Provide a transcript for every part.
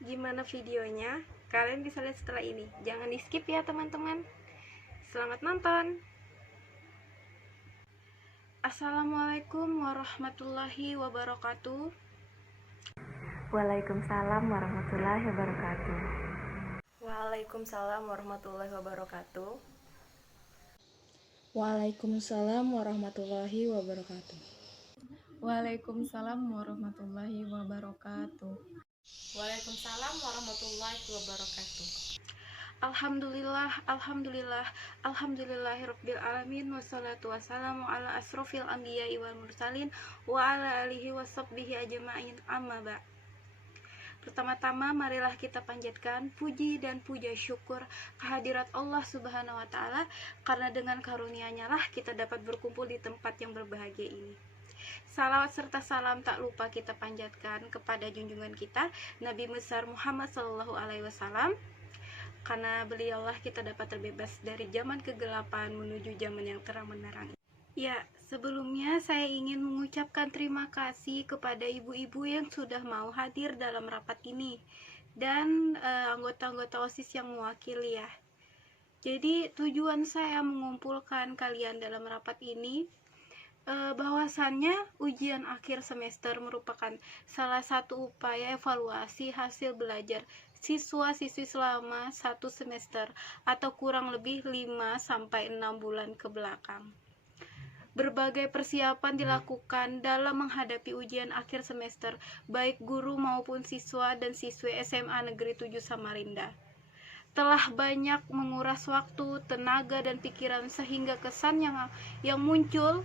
gimana videonya, kalian bisa lihat setelah ini. Jangan di skip ya teman-teman. Selamat nonton. Assalamualaikum warahmatullahi wabarakatuh. Waalaikumsalam warahmatullahi wabarakatuh. Waalaikumsalam warahmatullahi wabarakatuh. Waalaikumsalam warahmatullahi wabarakatuh. Waalaikumsalam warahmatullahi wabarakatuh. Waalaikumsalam warahmatullahi wabarakatuh. Alhamdulillah, alhamdulillah, alhamdulillahirabbil alamin, wassalatu wassalamu ala asrofil anbiya'i wal mursalin wa ala alihi washabbihi ajma'in, amma ba'. Pertama-tama marilah kita panjatkan puji dan puja syukur kehadirat Allah Subhanahu wa taala, karena dengan karunia-Nya lah kita dapat berkumpul di tempat yang berbahagia ini. Salawat serta salam tak lupa kita panjatkan kepada junjungan kita Nabi besar Muhammad sallallahu alaihi wasallam, karena beliaulah kita dapat terbebas dari zaman kegelapan menuju zaman yang terang benderang. Ya, sebelumnya saya ingin mengucapkan terima kasih kepada ibu-ibu yang sudah mau hadir dalam rapat ini dan anggota-anggota OSIS yang mewakili ya. Jadi tujuan saya mengumpulkan kalian dalam rapat ini bahwasannya ujian akhir semester merupakan salah satu upaya evaluasi hasil belajar siswa-siswi selama satu semester atau kurang lebih 5-6 bulan ke belakang. Berbagai persiapan dilakukan dalam menghadapi ujian akhir semester, baik guru maupun siswa dan siswi SMA Negeri 7 Samarinda. Telah banyak menguras waktu, tenaga, dan pikiran sehingga kesan yang muncul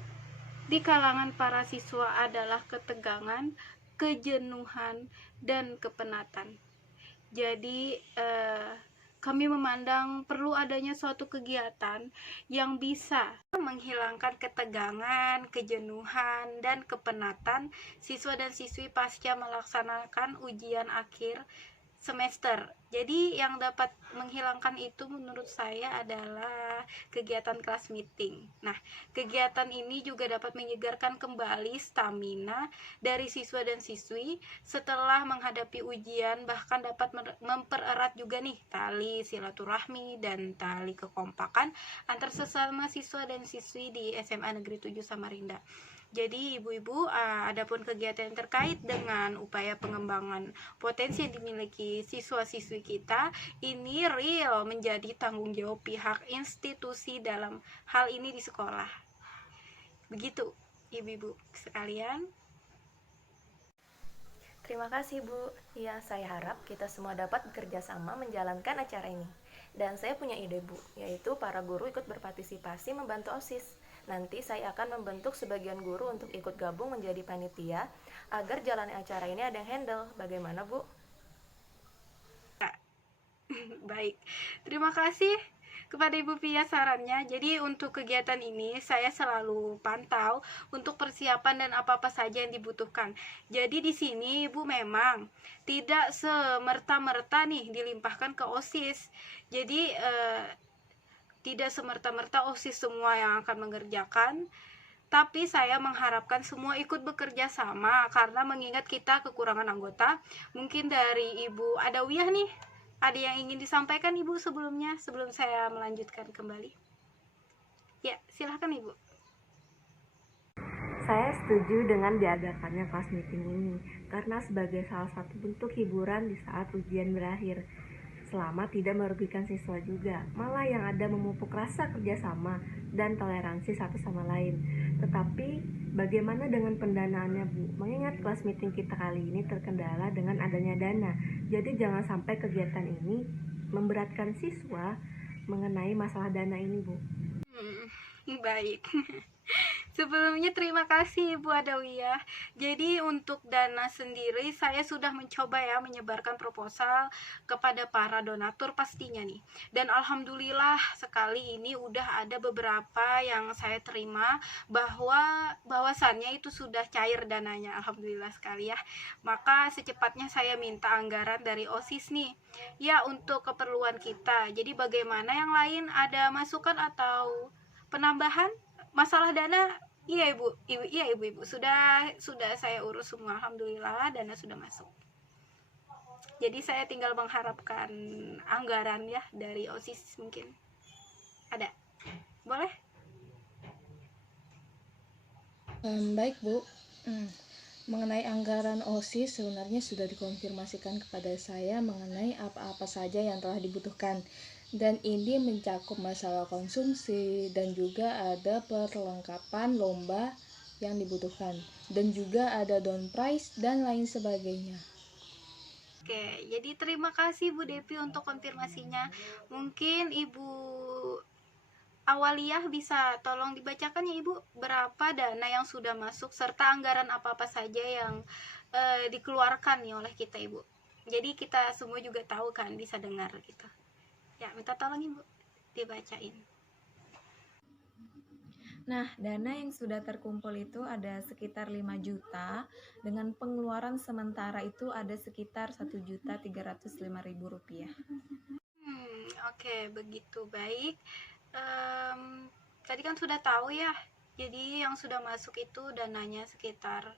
di kalangan para siswa adalah ketegangan, kejenuhan, dan kepenatan. Jadi kami memandang perlu adanya suatu kegiatan yang bisa menghilangkan ketegangan, kejenuhan, dan kepenatan siswa dan siswi pasca melaksanakan ujian akhir semester. Jadi yang dapat menghilangkan itu menurut saya adalah kegiatan kelas meeting. Nah, kegiatan ini juga dapat menyegarkan kembali stamina dari siswa dan siswi setelah menghadapi ujian, bahkan dapat mempererat juga nih tali silaturahmi dan tali kekompakan antar sesama siswa dan siswi di SMA Negeri 7 Samarinda. Jadi ibu-ibu, adapun kegiatan yang terkait dengan upaya pengembangan potensi yang dimiliki siswa-siswi kita, ini real menjadi tanggung jawab pihak institusi dalam hal ini di sekolah. Begitu ibu-ibu sekalian. Terima kasih Bu. Ya, saya harap kita semua dapat bekerja sama menjalankan acara ini. Dan saya punya ide Bu, yaitu para guru ikut berpartisipasi membantu OSIS. Nanti saya akan membentuk sebagian guru untuk ikut gabung menjadi panitia agar jalannya acara ini ada yang handle. Bagaimana Bu? Baik, terima kasih kepada Ibu Pia sarannya. Jadi untuk kegiatan ini saya selalu pantau untuk persiapan dan apa-apa saja yang dibutuhkan. Jadi di sini Ibu memang tidak semerta-merta nih dilimpahkan ke OSIS. Jadi tidak semerta-merta OSIS semua yang akan mengerjakan, tapi saya mengharapkan semua ikut bekerja sama karena mengingat kita kekurangan anggota. Mungkin dari Ibu Adawiyah nih, ada yang ingin disampaikan Ibu sebelumnya, sebelum saya melanjutkan kembali? Ya, silahkan Ibu. Saya setuju dengan diadakannya kelas meeting ini karena sebagai salah satu bentuk hiburan di saat ujian berakhir, selama tidak merugikan siswa juga, malah yang ada memupuk rasa kerjasama dan toleransi satu sama lain. Tetapi bagaimana dengan pendanaannya Bu? Mengingat kelas meeting kita kali ini terkendala dengan adanya dana, jadi jangan sampai kegiatan ini memberatkan siswa mengenai masalah dana ini Bu. Baik. Sebelumnya terima kasih Ibu Adawiyah. Jadi untuk dana sendiri saya sudah mencoba ya menyebarkan proposal kepada para donatur pastinya nih. Dan alhamdulillah sekali ini udah ada beberapa yang saya terima bahwasannya itu sudah cair dananya. Alhamdulillah sekali ya. Maka secepatnya saya minta anggaran dari OSIS nih. Ya untuk keperluan kita. Jadi bagaimana yang lain, ada masukan atau penambahan masalah dana? Iya ibu sudah saya urus semua, alhamdulillah dana sudah masuk. Jadi saya tinggal mengharapkan anggaran ya dari OSIS mungkin. Ada? Boleh? Baik Bu, mengenai anggaran OSIS sebenarnya sudah dikonfirmasikan kepada saya mengenai apa-apa saja yang telah dibutuhkan. Dan ini mencakup masalah konsumsi dan juga ada perlengkapan lomba yang dibutuhkan. Dan juga ada down price dan lain sebagainya. Oke, jadi terima kasih Bu Devi untuk konfirmasinya. Mungkin Ibu Awaliyah bisa tolong dibacakan ya Ibu, berapa dana yang sudah masuk serta anggaran apa-apa saja yang dikeluarkan nih oleh kita Ibu. Jadi kita semua juga tahu kan, bisa dengar gitu. Ya, minta tolong Ibu dibacain. Nah, dana yang sudah terkumpul itu ada sekitar 5 juta, dengan pengeluaran sementara itu ada sekitar 1.305.000 rupiah. Oke, begitu baik. Tadi kan sudah tahu ya, jadi yang sudah masuk itu dananya sekitar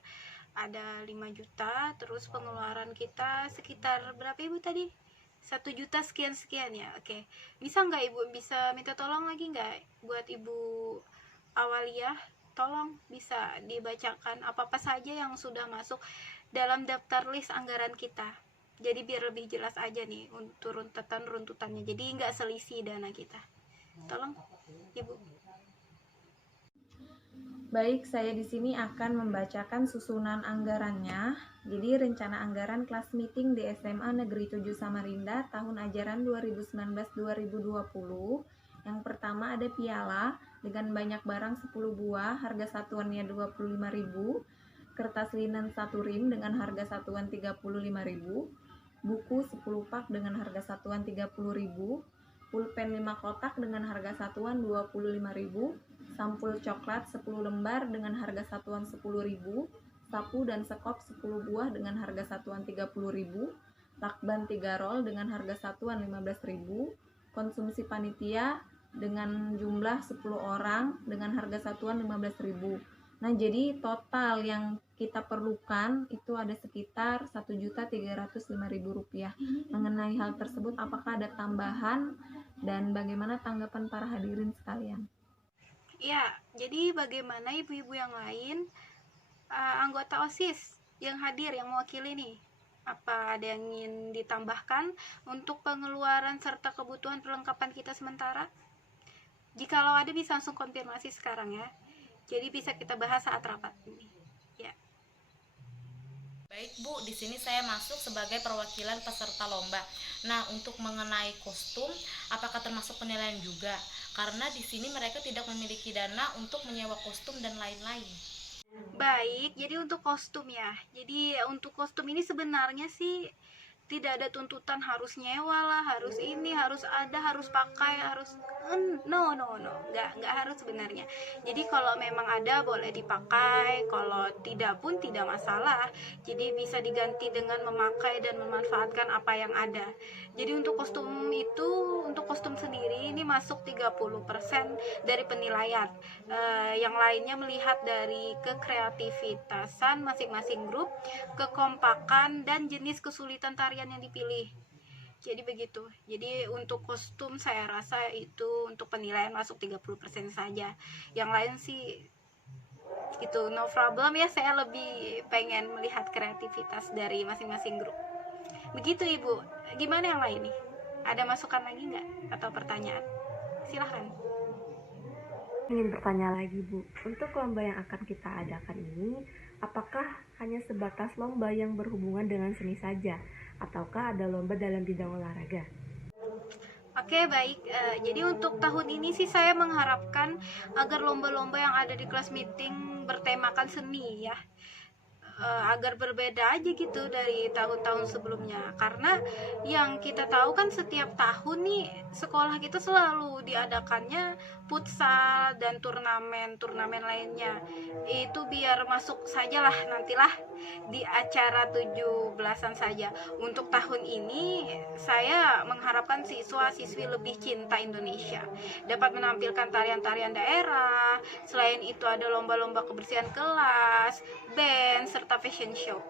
ada 5 juta, terus pengeluaran kita sekitar berapa Ibu tadi? 1 juta sekian-sekian ya. Oke, bisa nggak Ibu, bisa minta tolong lagi nggak buat Ibu Awaliyah? Tolong bisa dibacakan apa-apa saja yang sudah masuk dalam daftar list anggaran kita. Jadi biar lebih jelas aja nih untuk runtutannya, jadi nggak selisih dana kita. Tolong Ibu. Baik, saya di sini akan membacakan susunan anggarannya. Jadi rencana anggaran kelas meeting di SMA Negeri 7 Samarinda tahun ajaran 2019-2020. Yang pertama ada piala dengan banyak barang 10 buah, harga satuannya 25.000, kertas linen 1 rim dengan harga satuan 35.000, buku 10 pak dengan harga satuan 30.000, pulpen 5 kotak dengan harga satuan 25.000, sampul coklat 10 lembar dengan harga satuan 10.000, sapu dan sekop 10 buah dengan harga satuan 30.000, lakban 3 roll dengan harga satuan 15.000, konsumsi panitia dengan jumlah 10 orang dengan harga satuan 15.000. Nah, jadi total yang kita perlukan itu ada sekitar 1.305.000 rupiah. Mengenai hal tersebut, apakah ada tambahan dan bagaimana tanggapan para hadirin sekalian? Ya, jadi bagaimana ibu-ibu yang lain, anggota OSIS yang hadir, yang mewakili nih? Apa ada yang ingin ditambahkan untuk pengeluaran serta kebutuhan perlengkapan kita sementara? Jikalau ada bisa langsung konfirmasi sekarang ya. Jadi bisa kita bahas saat rapat ini. Ya. Baik Bu, di sini saya masuk sebagai perwakilan peserta lomba. Nah, untuk mengenai kostum, apakah termasuk penilaian juga? Karena di sini mereka tidak memiliki dana untuk menyewa kostum dan lain-lain. Baik, jadi untuk kostum ya. Jadi untuk kostum ini sebenarnya sih tidak ada tuntutan harus nyewa lah, harus ini, harus ada, harus pakai, harus no, nggak harus sebenarnya. Jadi kalau memang ada boleh dipakai, kalau tidak pun tidak masalah. Jadi bisa diganti dengan memakai dan memanfaatkan apa yang ada. Jadi untuk kostum itu, untuk kostum sendiri ini masuk 30% dari penilaian. Yang lainnya melihat dari kekreativitasan masing-masing grup, kekompakan dan jenis kesulitan tarian yang dipilih. Jadi begitu. Jadi untuk kostum saya rasa itu untuk penilaian masuk 30% saja. Yang lain sih itu no problem ya, saya lebih pengen melihat kreativitas dari masing-masing grup. Begitu Ibu. Gimana yang lain nih? Ada masukan lagi nggak atau pertanyaan? Silahkan. Ingin bertanya lagi Bu, untuk lomba yang akan kita adakan ini, apakah hanya sebatas lomba yang berhubungan dengan seni saja, ataukah ada lomba dalam bidang olahraga? Oke, baik. Jadi untuk tahun ini sih saya mengharapkan agar lomba-lomba yang ada di kelas meeting bertemakan seni ya. Agar berbeda aja gitu dari tahun-tahun sebelumnya, karena yang kita tahu kan setiap tahun nih sekolah kita selalu diadakannya futsal dan turnamen lainnya. Itu biar masuk sajalah nantilah di acara 17-an saja. Untuk tahun ini saya mengharapkan siswa-siswi lebih cinta Indonesia, dapat menampilkan tarian-tarian daerah. Selain itu ada lomba-lomba kebersihan kelas, band, serta fashion show.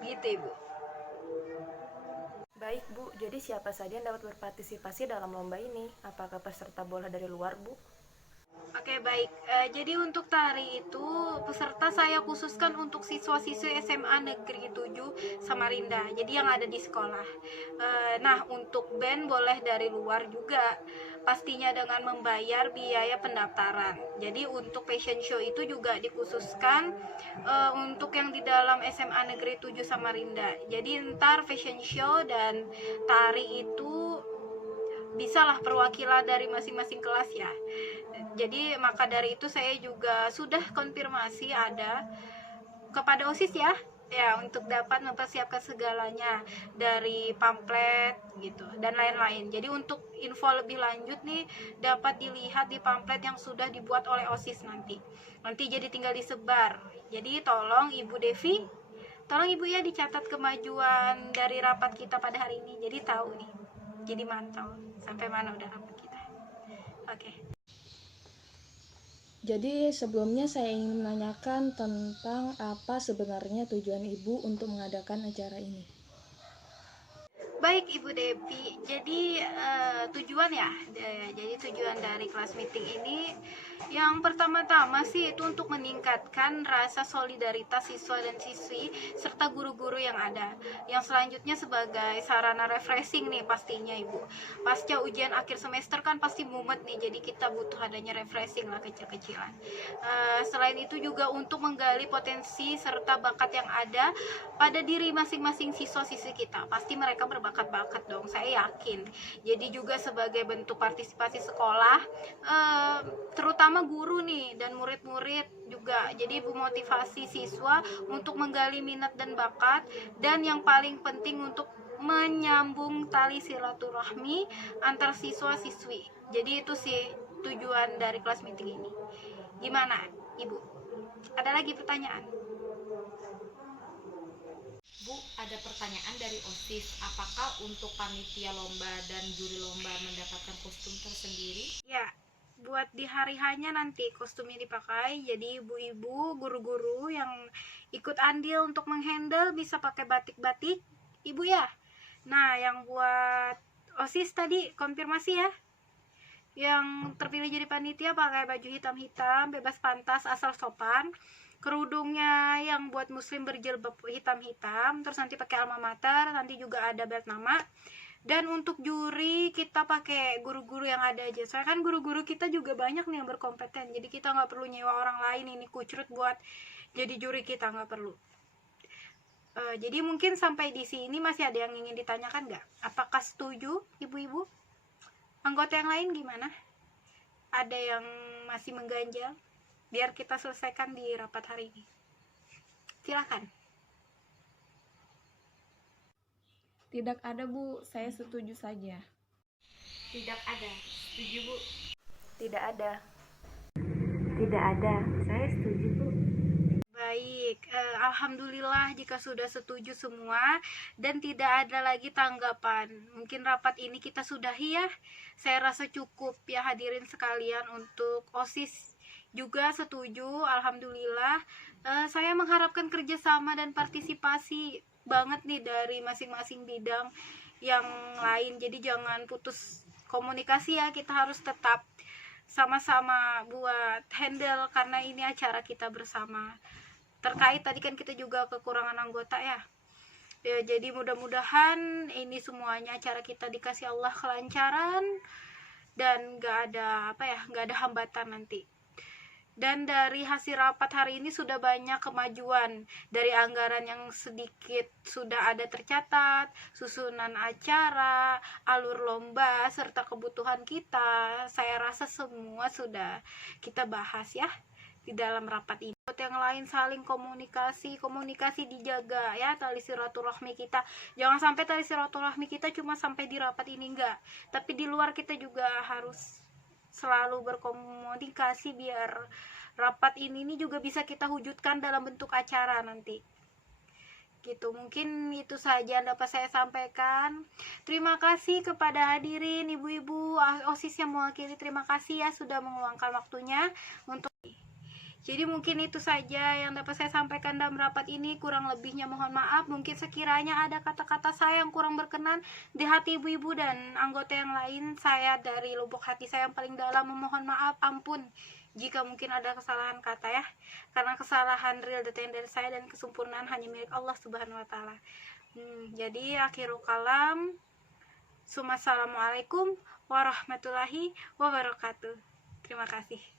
Gitu Ibu. Baik Bu, jadi siapa saja yang dapat berpartisipasi dalam lomba ini? Apakah peserta bola dari luar Bu? Oke, baik. Jadi untuk tari itu peserta saya khususkan untuk siswa-siswi SMA Negeri 7 Samarinda. Jadi yang ada di sekolah. Nah, untuk band boleh dari luar juga. Pastinya dengan membayar biaya pendaftaran. Jadi untuk fashion show itu juga dikhususkan untuk yang di dalam SMA Negeri 7 Samarinda. Jadi ntar fashion show dan tari itu bisalah perwakilan dari masing-masing kelas ya. Jadi maka dari itu saya juga sudah konfirmasi ada kepada OSIS ya untuk dapat mempersiapkan segalanya dari pamflet gitu dan lain-lain. Jadi untuk info lebih lanjut nih dapat dilihat di pamflet yang sudah dibuat oleh OSIS nanti. Jadi tinggal disebar. Jadi tolong Ibu Devi, tolong Ibu ya dicatat kemajuan dari rapat kita pada hari ini. Jadi tahu nih. Jadi mantau sampai mana udah rapat kita. Oke. Jadi sebelumnya saya ingin menanyakan tentang apa sebenarnya tujuan Ibu untuk mengadakan acara ini. Baik Ibu Devi, jadi tujuan jadi tujuan dari kelas meeting ini yang pertama-tama sih itu untuk meningkatkan rasa solidaritas siswa dan siswi serta guru-guru yang ada. Yang selanjutnya sebagai sarana refreshing nih pastinya Ibu. Pasca ujian akhir semester kan pasti mumet nih, jadi kita butuh adanya refreshing lah kecil-kecilan. Selain itu juga untuk menggali potensi serta bakat yang ada pada diri masing-masing siswa-siswi kita. Pasti mereka berbakat-bakat dong, saya yakin. Jadi juga sebagai bentuk partisipasi sekolah, terutama guru nih dan murid-murid juga. Jadi memotivasi siswa untuk menggali minat dan bakat, dan yang paling penting untuk menyambung tali silaturahmi antar siswa-siswi. Jadi itu sih tujuan dari kelas meeting ini. Gimana, Ibu? Ada lagi pertanyaan? Bu, ada pertanyaan dari OSIS. Apakah untuk panitia lomba dan juri lomba mendapatkan kostum tersendiri? Ya, buat di hari hanya nanti kostumnya dipakai. Jadi ibu-ibu, guru-guru yang ikut andil untuk menghandle bisa pakai batik-batik, Ibu ya. Nah, yang buat OSIS tadi konfirmasi ya. Yang terpilih jadi panitia pakai baju hitam-hitam, bebas pantas asal sopan. Kerudungnya yang buat muslim berjilbab hitam-hitam, terus nanti pakai alma mater, nanti juga ada belt nama. Dan untuk juri kita pakai guru-guru yang ada aja. Soalnya kan guru-guru kita juga banyak nih yang berkompeten. Jadi kita nggak perlu nyewa orang lain ini kucrut buat jadi juri kita, nggak perlu. Jadi mungkin sampai di sini masih ada yang ingin ditanyakan nggak? Apakah setuju ibu-ibu? Anggota yang lain gimana? Ada yang masih mengganjal? Biar kita selesaikan di rapat hari ini. Silakan. Tidak ada Bu, saya setuju saja. Tidak ada. Setuju Bu? Tidak ada. Tidak ada, saya setuju Bu. Baik, alhamdulillah jika sudah setuju semua dan tidak ada lagi tanggapan. Mungkin rapat ini kita sudahi ya. Saya rasa cukup ya hadirin sekalian. Untuk OSIS juga setuju, alhamdulillah. Saya mengharapkan kerjasama dan partisipasi banget nih dari masing-masing bidang yang lain. Jadi jangan putus komunikasi ya, kita harus tetap sama-sama buat handle karena ini acara kita bersama. Terkait tadi kan kita juga kekurangan anggota ya, jadi mudah-mudahan ini semuanya acara kita dikasih Allah kelancaran dan gak ada hambatan nanti. Dan dari hasil rapat hari ini sudah banyak kemajuan. Dari anggaran yang sedikit sudah ada tercatat, susunan acara, alur lomba, serta kebutuhan kita. Saya rasa semua sudah kita bahas ya di dalam rapat ini. Buat yang lain saling komunikasi dijaga ya, tali silaturahmi kita. Jangan sampai tali silaturahmi kita cuma sampai di rapat ini, enggak. Tapi di luar kita juga harus selalu berkomunikasi biar rapat ini juga bisa kita wujudkan dalam bentuk acara nanti. Gitu, mungkin itu saja yang dapat saya sampaikan. Terima kasih kepada hadirin ibu-ibu OSIS yang mewakili, terima kasih ya sudah meluangkan waktunya untuk Jadi mungkin itu saja yang dapat saya sampaikan dalam rapat ini, kurang lebihnya mohon maaf. Mungkin sekiranya ada kata-kata saya yang kurang berkenan di hati ibu-ibu dan anggota yang lain, saya dari lubuk hati saya yang paling dalam memohon maaf, ampun jika mungkin ada kesalahan kata ya, karena kesalahan real datang dari saya dan kesempurnaan hanya milik Allah Subhanahu wa Ta'ala. Jadi akhirul kalam, assalamualaikum warahmatullahi wabarakatuh. Terima kasih.